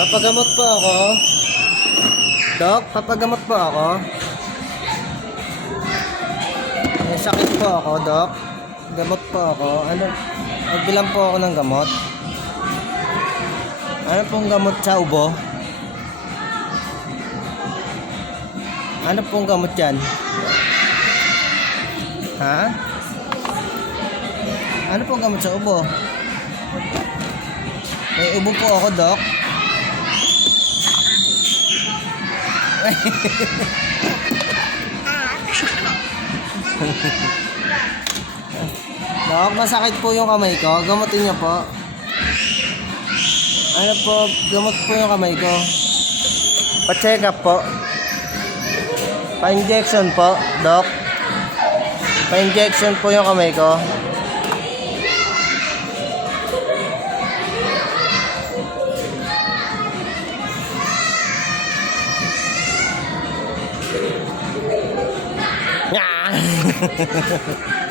Papagamot po ako. Dok, papagamot po ako. May sakit po ako, Dok. Gamot po ako. Ano? Magbilang po ako ng gamot. Ano pong gamot sa ubo? Ano pong gamot yan? Ha? Ano pong gamot sa ubo? May ubo po ako, Dok. Dok, masakit po yung kamay ko. Gamutin niyo po. Ano po, gamot po yung kamay ko. Pa-check up po. Pa-injection po, Dok. Pa-injection po yung kamay ko. Ah!